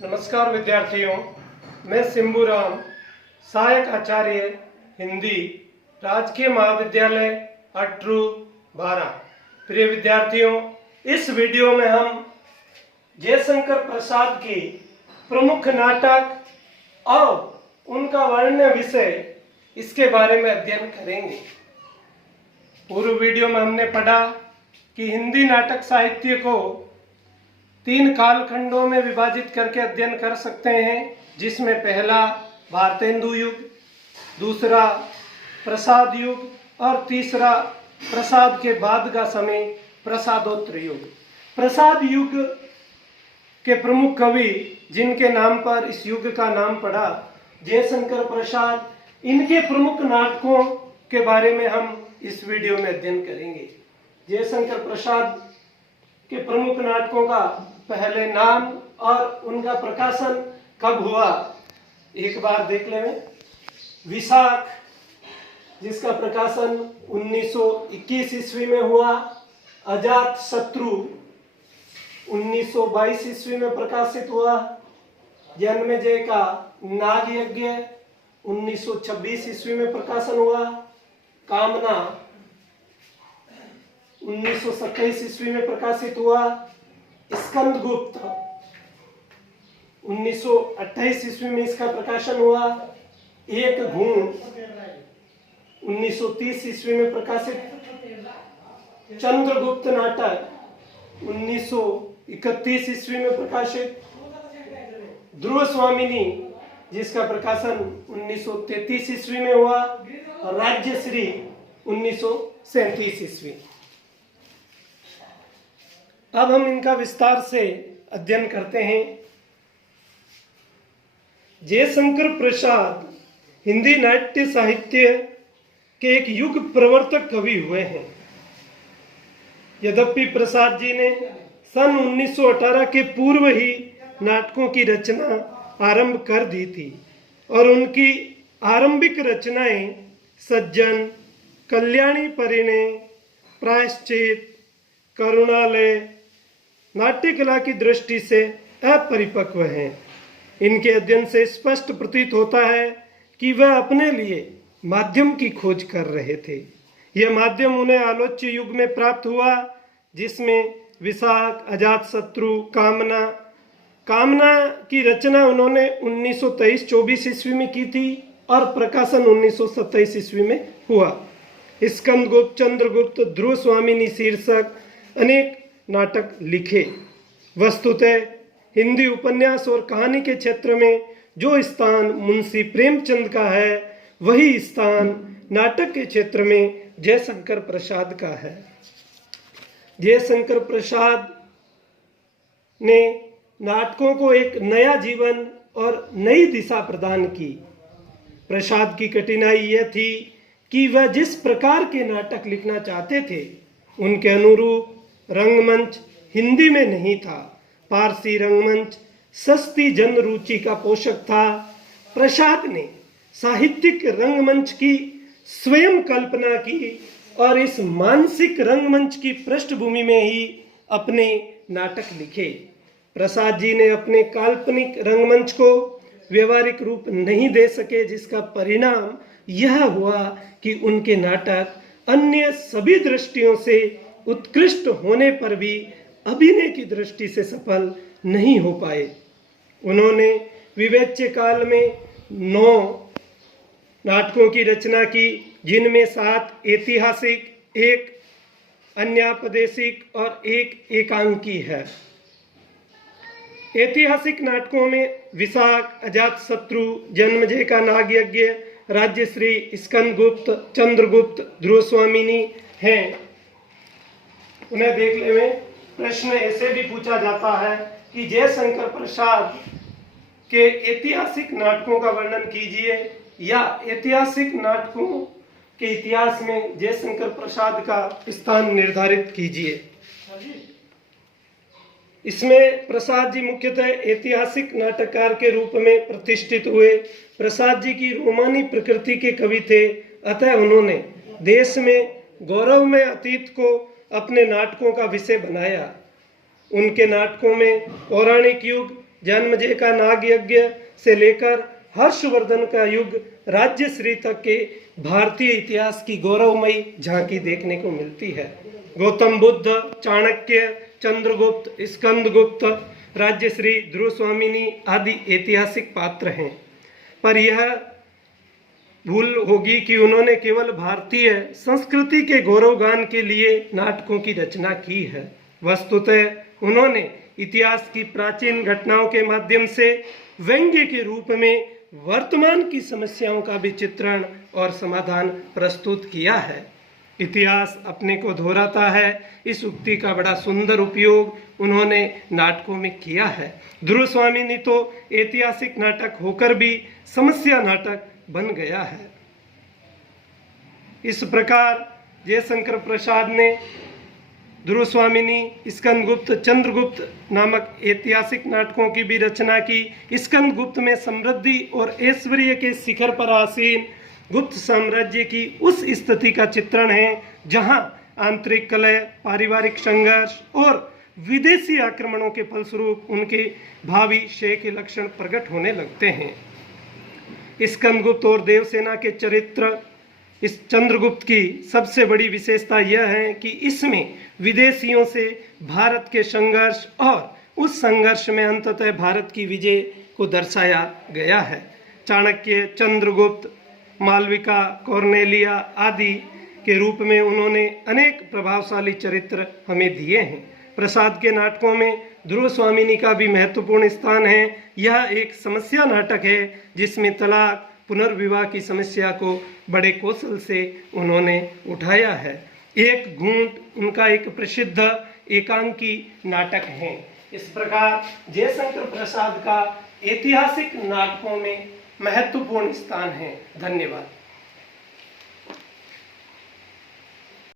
नमस्कार विद्यार्थियों, मैं सिंबूराम, सहायक आचार्य हिंदी, राजकीय महाविद्यालय अटरू 12। प्रिय विद्यार्थियों, इस वीडियो में हम जयशंकर प्रसाद की प्रमुख नाटक और उनका वर्णन विषय इसके बारे में अध्ययन करेंगे। पूर्व वीडियो में हमने पढ़ा कि हिंदी नाटक साहित्य को 3 कालखंडों में विभाजित करके अध्ययन कर सकते हैं, जिसमें पहला भारतेंदु युग, दूसरा प्रसाद युग और तीसरा प्रसाद के बाद का समय प्रसादोत्तर युग। प्रसाद युग के प्रमुख कवि जिनके नाम पर इस युग का नाम पड़ा, जयशंकर प्रसाद, इनके प्रमुख नाटकों के बारे में हम इस वीडियो में अध्ययन करेंगे। जयशंकर प्रसाद के प्रमुख नाटकों का पहले नाम और उनका प्रकाशन कब हुआ एक बार देख लें। विशाख, जिसका प्रकाशन 1921 ईस्वी में हुआ। अजात शत्रु 1922 ईस्वी में प्रकाशित हुआ। जन्मेजय का नाग यज्ञ 1926 ईस्वी में प्रकाशन हुआ। कामना 1927 ईस्वी में प्रकाशित हुआ। स्कंदगुप्त 1928 ईस्वी में इसका प्रकाशन हुआ। एक घूम 1930 ईस्वी में प्रकाशित। चंद्रगुप्त नाटक 1931 ईस्वी में प्रकाशित। ध्रुव स्वामिनी, जिसका प्रकाशन 1933 ईस्वी में हुआ। राज्यश्री 1937 ईस्वी। अब हम इनका विस्तार से अध्ययन करते हैं। जयशंकर प्रसाद हिंदी नाट्य साहित्य के एक युग प्रवर्तक कवि हुए हैं। यद्यपि प्रसाद जी ने सन 1918 के पूर्व ही नाटकों की रचना आरंभ कर दी थी और उनकी आरंभिक रचनाएं सज्जन, कल्याणी परिणय, प्रायश्चित, करुणालय नाट्य कला की दृष्टि से अपरिपक्व हैं। इनके अध्ययन से स्पष्ट प्रतीत होता है कि वह अपने लिए माध्यम की खोज कर रहे थे। यह माध्यम उन्हें आलोच्य युग में प्राप्त हुआ, जिसमें विशाख, अजातशत्रु, कामना की रचना उन्होंने 1923-24 ईस्वी में की थी और प्रकाशन 1927 ईस्वी में हुआ। स्कंदगुप्त, चंद्रगुप्त, ध्रुव स्वामिनी शीर्षक अनेक नाटक लिखे। वस्तुतः हिंदी उपन्यास और कहानी के क्षेत्र में जो स्थान मुंशी प्रेमचंद का है, वही स्थान नाटक के क्षेत्र में जयशंकर प्रसाद का है। जयशंकर प्रसाद ने नाटकों को एक नया जीवन और नई दिशा प्रदान की। प्रसाद की कठिनाई यह थी कि वह जिस प्रकार के नाटक लिखना चाहते थे, उनके अनुरूप रंगमंच हिंदी में नहीं था। पारसी रंगमंच सस्ती जन रुचि का पोषक था। प्रसाद ने साहित्यिक रंगमंच की स्वयं कल्पना की और इस मानसिक रंगमंच की पृष्ठभूमि में ही अपने नाटक लिखे। प्रसाद जी ने अपने काल्पनिक रंगमंच को व्यवहारिक रूप नहीं दे सके, जिसका परिणाम यह हुआ कि उनके नाटक अन्य सभी दृष्टियों से उत्कृष्ट होने पर भी अभिनय की दृष्टि से सफल नहीं हो पाए। उन्होंने विवेच्य काल में 9 नाटकों की रचना की, जिनमें 7 ऐतिहासिक, 1 अन्यापदेशिक और 1 एकांकी है। ऐतिहासिक नाटकों में विशाख, अजातशत्रु, जन्मेजय का नाग यज्ञ, राज्यश्री, स्कंदगुप्त, चंद्रगुप्त, ध्रुव स्वामिनी हैं। उन्हें देख ले। प्रश्न ऐसे भी पूछा जाता है कि जयशंकर प्रसाद के ऐतिहासिक नाटकों का वर्णन कीजिए, या ऐतिहासिक नाटकों के इतिहास में जयशंकर प्रसाद का स्थान निर्धारित कीजिए। इसमें प्रसाद जी मुख्यतः ऐतिहासिक नाटककार के रूप में प्रतिष्ठित हुए। प्रसाद जी की रोमानी प्रकृति के कवि थे, अतः उन्होंने देश में गौरवमय अतीत को अपने नाटकों का विषय बनाया। उनके नाटकों में पौराणिक युग, जन्मजय का नाग यज्ञ से लेकर हर्षवर्धन का युग राज्यश्री तक के भारतीय इतिहास की गौरवमयी झांकी देखने को मिलती है। गौतम बुद्ध, चाणक्य, चंद्रगुप्त, स्कंदगुप्त, राज्यश्री, ध्रुव स्वामिनी आदि ऐतिहासिक पात्र हैं, पर यह भूल होगी कि उन्होंने केवल भारतीय संस्कृति के गौरवगान के लिए नाटकों की रचना की है। वस्तुतः उन्होंने इतिहास की प्राचीन घटनाओं के माध्यम से व्यंग्य के रूप में वर्तमान की समस्याओं का भी चित्रण और समाधान प्रस्तुत किया है। इतिहास अपने को दोहराता है, इस उक्ति का बड़ा सुंदर उपयोग उन्होंने नाटकों में किया है। ध्रुव स्वामिनी तो ऐतिहासिक नाटक होकर भी समस्या नाटक बन गया है। इस प्रकार जयशंकर प्रसाद ने ध्रुव स्वामिनी, स्कंदगुप्त, चंद्रगुप्त नामक ऐतिहासिक नाटकों की भी रचना की। स्कंदगुप्त में समृद्धि और ऐश्वर्य के शिखर पर आसीन गुप्त साम्राज्य की उस स्थिति का चित्रण है जहां आंतरिक कलह, पारिवारिक संघर्ष और विदेशी आक्रमणों के फलस्वरूप उनके भावी क्षय के लक्षण प्रकट होने लगते हैं। स्कंदगुप्त और देवसेना के चरित्र इस चंद्रगुप्त की सबसे बड़ी विशेषता यह है कि इसमें विदेशियों से भारत के संघर्ष और उस संघर्ष में अंततः भारत की विजय को दर्शाया गया है। चाणक्य, चंद्रगुप्त, मालविका, कॉर्नेलिया आदि के रूप में उन्होंने अनेक प्रभावशाली चरित्र हमें दिए हैं। प्रसाद के नाटकों में ध्रुव स्वामिनी का भी महत्वपूर्ण स्थान है। यह एक समस्या नाटक है जिसमें तलाक, पुनर्विवाह की समस्या को बड़े कौशल से उन्होंने उठाया है। एक घूंट उनका एक प्रसिद्ध एकांकी नाटक है। इस प्रकार जयशंकर प्रसाद का ऐतिहासिक नाटकों में महत्वपूर्ण स्थान है। धन्यवाद।